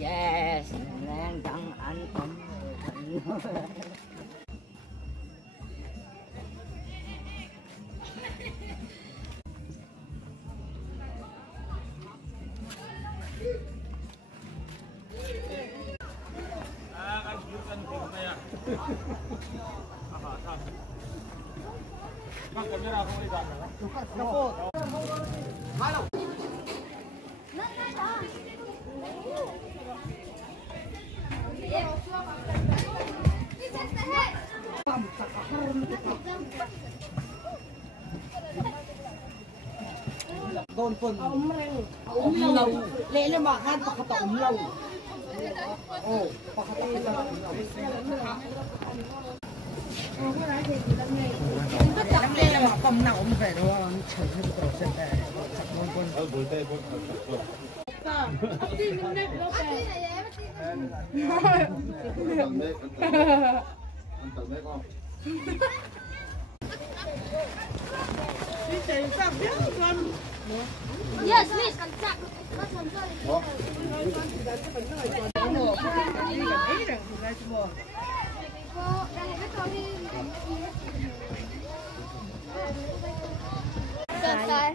Yes, đang chẳng anh ấm Tôn pun lâu lẽ lên mà gan bạc tàu lâu ô bạc tàu lâu năm nay là cầm nào cũng phải đâu chở hết tàu xe này tôn pun bồi tê bồi Yes, miss, kan cak. Selesai.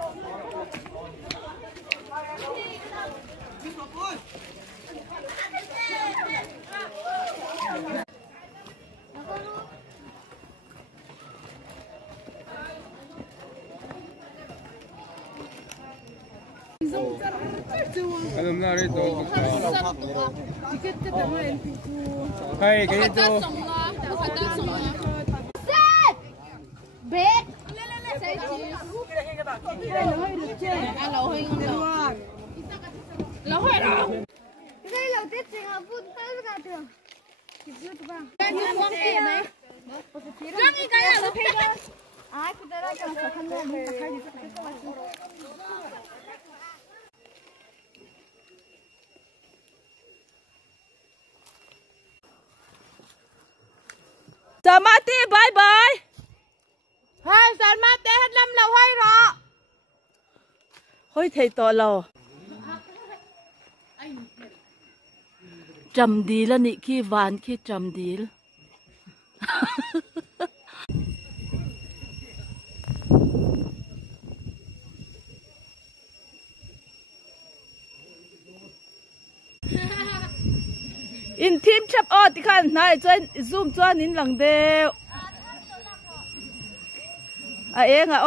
Alam na rin ito. Hay, ganito. Set! Bet! Lẩu hơi đâu? Đây là tiết trình hợp phun tới cả trường. Răng cái là nó phê. Ai cứ tới đây cho nó khăn ra đi. Giờ Marty bye bye. Hai giờ Marty hết năm lầu hay rồi. Hôi thầy to lầu. Trầm đi là nị khi ván khi trầm đi. In team chap out thì khăn này zoom cho nín lằng đều. À em à.